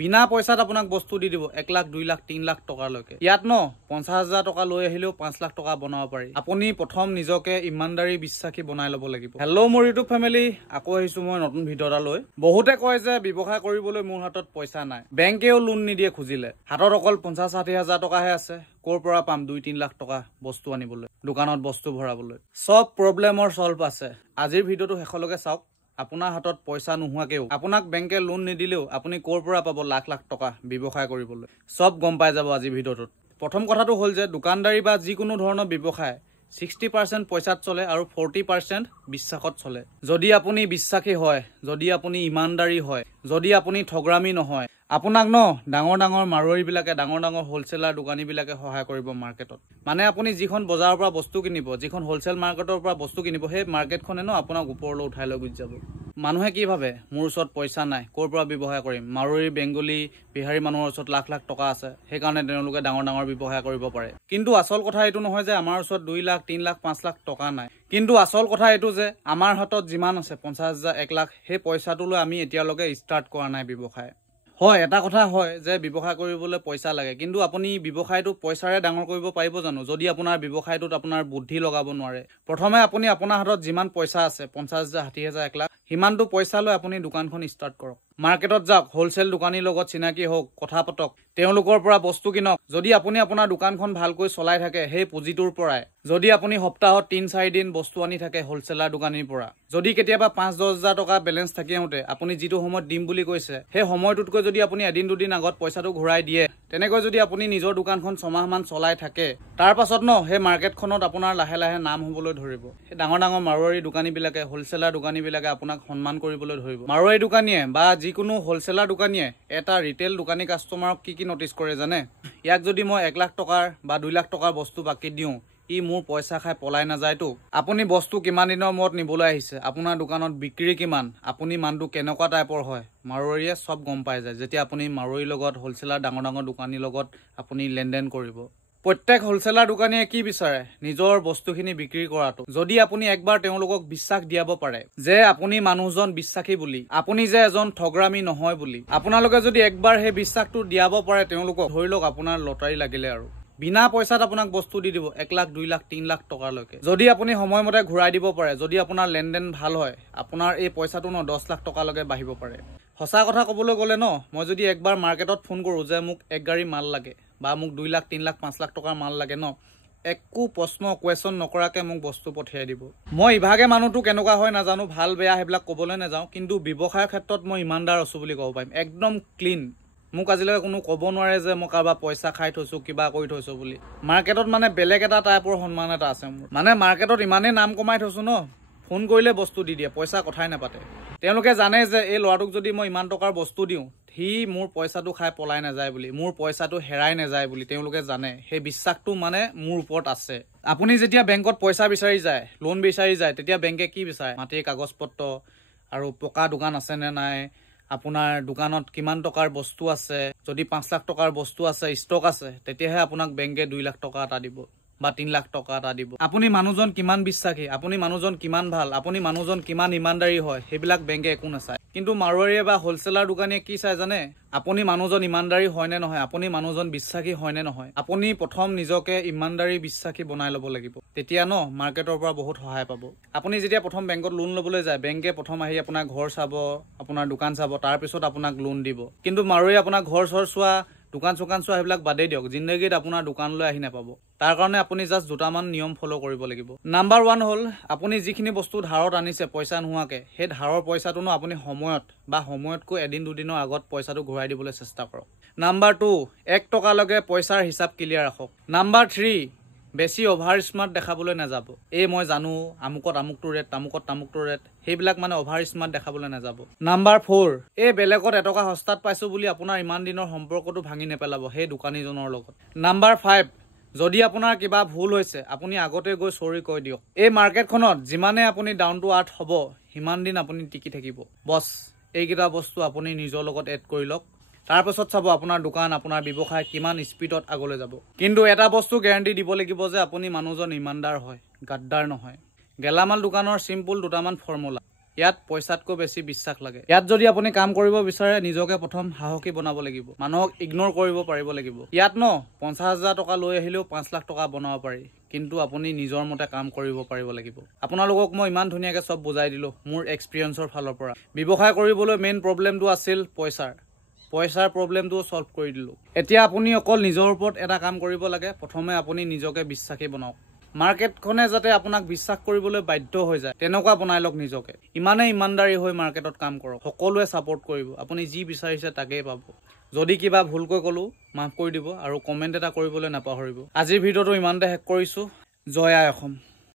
বিনা পইচাত আপোনাক বস্তু দি দিব 1 লাখ 2 লাখ 3 লাখ টকালৈকে ইয়াত ন 50,000 টকা লৈ আহিলেও 5 লাখ টকা বনাব পাৰি আপুনি প্ৰথম নিজকে ইমানদাৰী বিশ্বাসী বনাই ল'ব লাগিব হেল্ল' মোৰ ইউটিউব ফেমিলি আকৌ আহিছো মই নতুন ভিডিও এটা লৈ বহুতে কয় যে ব্যৱসায় কৰিবলৈ মোৰ হাতত পইচা নাই বেংকেও লোন নিদিয়ে খুজিলে হাতত অকল 50-60,000 টকাহে আছে কোৰ পৰা পাম 2-3 লাখ টকা বস্তু আনিবলৈ দোকানত বস্তু ভৰাবলৈ সব প্ৰবলেমৰ সলভ আছে আজিৰ ভিডিওটো শেষলৈকে চাওক আপোনাৰ হাতত পইচা নোহোৱাকেও আপোনাক বেংকে লোন নিদিলেও আপুনি কোৰ পৰা পাব লাখ লাখ টকা ব্যৱসায় কৰিবলৈ সব গম পাই যাব আজি ভিডিওটোত প্ৰথম কথাটো হ'ল যে দোকানদাৰী বা যিকোনো ধৰণৰ ব্যৱসায় 60% পইচাত চলে আৰু 40% বিশ্বাসত চলে যদি আপুনি বিশ্বাসী হয় যদি আপুনি ইমানদাৰী হয় যদি আপুনি ঠগৰামি নহয় আপোনাক ন ডাঙৰ ডাঙৰ মাৰোৱাৰী বিলাকে ডাঙৰ ডাঙৰ হোলসেলাৰ দোকানী বিলাকে সহায় কৰিব মাৰ্কেটত মানে আপুনি যিখন বজাৰৰ পৰা বস্তু কিনিব যিখন হোলসেল মাৰ্কেটৰ পৰা বস্তু কিনিব সেই মাৰ্কেটখনে ন আপোনাক ওপৰলৈ উঠাই লৈ গুচি যাব মানুহে কি ভাবে মোৰ ওচৰত পইচা নাই কোৰ পৰা ব্যৱসায় কৰিম মাৰোৱাৰী বেংগলী বিহাৰী মানুহৰ ওচৰত লাখ লাখ টকা আছে সেই কাৰণে তেওঁলোকে ডাঙৰ ডাঙৰ ব্যৱসায় কৰিব পাৰে কিন্তু আসল কথা এইটো নহয় যে আমাৰ ওচৰত 2 লাখ 3 লাখ 5 লাখ টকা নাই কিন্তু আসল কথা এইটো যে আমাৰ হাতত যিমান আছে 50,000 1 লাখ সেই পইচাটো লৈ আমি এতিয়ালৈকে ষ্টাৰ্ট কৰা নাই ব্যৱসায় হয় এটা কথা হয় যে ব্যৱসায় কৰিবলৈ পইচা লাগে কিন্তু আপুনি ব্যৱসায়টো পইচাৰে ডাঙৰ কৰিব পাৰিব জানো যদি আপোনাৰ ব্যৱসায়টোত আপোনাৰ বুদ্ধি লগাব নোৱাৰে প্ৰথমে আপুনি আপোনাৰ হাতত যিমান পইচা আছে 50,000 60,000 1 লাখ হিমানটো পইচা লৈ আপুনি দোকানখন ষ্টাৰ্ট কৰক মাৰ্কেটত যাওক হোলসেল দোকানীৰ লগত চিনাকি হওক কথা পাতক তেওঁলোকৰ পৰা বস্তু কিনক যদি আপুনি আপোনাৰ দোকানখন ভালকৈ চলাই থাকে সেই পুঁজিটোৰ পৰাই যদি আপুনি সপ্তাহত 3-4 দিন বস্তু আনি থাকে হোলসেলাৰ দোকানীৰ পৰা যদি কেতিয়াবা 5-10,000 টকা বেলেন্স থাকিওতে আপুনি যিটো সময়ত দিম বুলি কৈছে সেই সময়টোতকৈ যদি আপুনি এদিন দুদিন আগত পইচাটো ঘূৰাই দিয়ে তেনেকৈ যদি আপুনি নিজৰ দোকানখন 6 মাহ মান চলাই থাকে তাৰ পাছত ন সেই মাৰ্কেটখনত আপোনাৰ লাহে লাহে নাম হ'বলৈ ধৰিব সেই ডাঙৰ ডাঙৰ মাৰোৱাৰী দোকানী বিলাকে হোলসেলাৰ দোকানী বিলাকে আপোনাক সন্মান কৰিবলৈ ধৰিব মাৰোৱাৰী দোকানীয়ে বা যিকোনো হোলসেলাৰ দোকানীয়ে এটা ৰিটেল দোকানী কাষ্টমাৰক কি নটিচ কৰে জানে ইয়াক যদি মই 1 লাখ টকাৰ বা 2 লাখ টকাৰ বস্তু বাকি দিওঁ ই মোৰ পইচা খাই পলাই নাযায়তো আপুনি বস্তু কিমান দিনৰ মূৰত নিবলৈ আহিছে আপোনাৰ দোকানত বিক্ৰী কিমান আপুনি মানটো কেনেকুৱা টাইপৰ হয় মাৰোৱাৰীয়ে সব গম পাই যায় যেতিয়া আপুনি মাৰোৱাৰীৰ লগত হোলসেলাৰ ডাঙৰ ডাঙৰ দোকানীৰ লগত আপুনি লেনদেন কৰিব প্ৰত্যেক হোলসেলাৰ দোকানীয়ে কি বিচাৰে নিজৰ বস্তুখিনি বিক্ৰী কৰাটো যদি আপুনি একবাৰ তেওঁলোকক বিশ্বাস দিয়াব পাৰে যে আপুনি মানুহজন বিশ্বাসী বুলি আপুনি যে এজন ঠগৰামি নহয় বুলি আপোনালোকে যদি একবাৰ সেই বিশ্বাসটো দিয়াব পাৰে তেওঁলোকক ধৰি লওক আপোনাৰ লটাৰী লাগিলে আৰু বিনা পইচাত আপোনাক বস্তু দি দিব 1 লাখ 2 লাখ 3 লাখ টকালৈকে যদি আপুনি সময়মতে ঘূৰাই দিব পাৰে যদি আপোনাৰ লেনদেন ভাল হয় আপোনাৰ এই পইচাটো ন 10 লাখ টকালৈকে বাঢ়িব পাৰে সঁচা কথা ক'বলৈ গ'লে ন মই যদি একবাৰ মাৰ্কেটত ফোন কৰোঁ যে মোক এক গাড়ী মাল লাগে বা মোক 2 লাখ 3 লাখ 5 লাখ টকাৰ মাল লাগে ন একো প্ৰশ্ন কুৱেশ্যন নকৰাকে মোক বস্তু পঠিয়াই দিব মই ইভাগে মানুহটো কেনেকুৱা হয় নাজানো ভাল বেয়া সেইবিলাক ক'বলৈ নাযাওঁ কিন্তু ব্যৱসায়ৰ ক্ষেত্ৰত মই ইমানদাৰ আছো বুলি ক'ব পাৰিম একদম ক্লিন মোক আজিলৈকে কোনো ক'ব নোৱাৰে যে মই কাৰোবাৰ পইচা খাই থৈছো কিবা কৰি থৈছো বুলি মাৰ্কেটত মানে বেলেগ এটা টাইপৰ সন্মান এটা আছে মোৰ মানে মাৰ্কেটত ইমানেই নাম কমাই থৈছো ন ফোন কৰিলে বস্তু দি দিয়ে পইচা কথাই নাপাতে তেওঁলোকে জানে যে এই ল'ৰাটোক যদি মই ইমান টকাৰ বস্তু দিওঁ সি মোৰ পইচাটো খাই পলাই নাযায় বুলি মোৰ পইচাটো হেৰাই নাযায় বুলি তেওঁলোকে জানে সেই বিশ্বাসটো মানে মোৰ ওপৰত আছে আপুনি যেতিয়া বেংকত পইচা বিচাৰি যায় লোন বিচাৰি যায় তেতিয়া বেংকে কি বিচাৰে মাটিৰ কাগজ পত্ৰ আৰু পকা দোকান আছে নে নাই আপোনাৰ দোকানত কিমান টকাৰ বস্তু আছে যদি 5 লাখ টকাৰ বস্তু আছে ষ্টক আছে তেতিয়াহে আপোনাক বেংকে 2 লাখ টকা এটা দিব বা 3 লাখ টকা এটা দিব আপুনি মানুহজন কিমান বিশ্বাসী আপুনি মানুহজন কিমান ভাল আপুনি মানুহজন কিমান ইমানদাৰী হয় সেইবিলাক বেংকে একো নাচায় কিন্তু মাৰোৱাৰীয়ে বা হোলসেলাৰ দোকানীয়ে কি চাই জানে আপুনি মানুহজন ইমানদাৰী হয় নে নহয় আপুনি মানুহজন বিশ্বাসী হয় নে নহয় আপুনি প্ৰথম নিজকে ইমানদাৰী বিশ্বাসী বনাই ল'ব লাগিব তেতিয়া ন মাৰ্কেটৰ পৰা বহুত সহায় পাব আপুনি যেতিয়া প্ৰথম বেংকত লোন ল'বলৈ যায় বেংকে প্ৰথম আহি আপোনাৰ ঘৰ চাব আপোনাৰ দোকান চাব তাৰ পিছত আপোনাক লোন দিব কিন্তু মাৰোৱাৰী আপোনাৰ ঘৰ চৰ চোৱা দোকান চোকান চোৱা সেইবিলাক বাদেই দিয়ক জিন্দগীত আপোনাৰ দোকানলৈ আহি নাপাব তাৰ কাৰণে আপুনি জাষ্ট দুটামান নিয়ম ফলো কৰিব লাগিব নাম্বাৰ 1 হ'ল আপুনি যিখিনি বস্তু ধাৰত আনিছে পইচা নোহোৱাকে সেই ধাৰৰ পইচাটো ন আপুনি সময়ত বা সময়তকৈ এদিন দুদিনৰ আগত পইচাটো ঘূৰাই দিবলৈ চেষ্টা কৰক নাম্বাৰ 2 1 টকালৈকে পইচাৰ হিচাপ ক্লিয়াৰ ৰাখক নাম্বাৰ 3 বেছি অভাৰ স্মাৰ্ট দেখাবলৈ নাযাব এই মই জানো আমুকত আমুকটো ৰেট তামুকটো ৰেট সেইবিলাক মানে অভাৰ স্মাৰ্ট দেখাবলৈ নাযাব নাম্বাৰ 4 এই বেলেগত এটকা সস্তাত পাইছো বুলি আপোনাৰ ইমান দিনৰ সম্পৰ্কটো ভাঙি নেপেলাব সেই দোকানীজনৰ লগত নাম্বাৰ 5 যদি আপোনাৰ কিবা ভুল হৈছে আপুনি আগতে গৈ সৰি কৈ দিয়ক এই মাৰ্কেটখনত যিমানে আপুনি ডাউন টু আৰ্থ হ'ব সিমান দিন আপুনি টিকি থাকিব বস এইকেইটা বস্তু আপুনি নিজৰ লগত এড কৰি লওক তাৰ পাছত চাব আপোনাৰ দোকান আপোনাৰ ব্যৱসায় কিমান স্পিডত আগলৈ যাব কিন্তু এটা বস্তু গ্যাৰান্টি দিব লাগিব যে আপুনি মানুহজন ইমানদাৰ হয় গাদ্দাৰ নহয় গেলামাল দোকানৰ সিম্পল দুটামান ফৰ্মুলা ইয়াত পইচাতকৈ বেছি বিশ্বাস লাগে। ইয়াত যদি আপুনি কাম কৰিব বিচাৰে নিজকে প্ৰথম সাহসী বনাব লাগিব, মানুহক ইগনোৰ কৰিব পাৰিব লাগিব। ইয়াত 50,000 টকা লৈ আহিলেও 5 লাখ টকা বনাব পাৰি, কিন্তু আপুনি নিজৰ মতে কাম কৰিব পাৰিব লাগিব। আপোনালোকক মই ইমান ধুনীয়াকৈ চব বুজাই দিলো মোৰ এক্সপিৰিয়েঞ্চৰ ফালৰ পৰা। ব্যৱসায় কৰিবলৈ মেইন প্ৰব্লেমটো আছিল পইচাৰ প্ৰব্লেমটো সলভ কৰি দিলো। এতিয়া আপুনি অকল নিজৰ ওপৰত এটা কাম কৰিব লাগে, প্ৰথমে আপুনি নিজকে বিশ্বাসী বনাওক। মাৰ্কেটখনে যাতে আপোনাক বিশ্বাস কৰিবলৈ বাধ্য হৈ যায় তেনেকুৱা বনাই লওক নিজকে। ইমানেই ইমানদাৰী হৈ মাৰ্কেটত কাম কৰক, সকলোৱে ছাপোৰ্ট কৰিব, আপুনি যি বিচাৰিছে তাকেই পাব। যদি কিবা ভুলকৈ ক'লো মাফ কৰি দিব আৰু কমেণ্ট এটা কৰিবলৈ নাপাহৰিব। আজিৰ ভিডিঅ'টো ইমানতে শেষ কৰিছো। জয় আই অসম।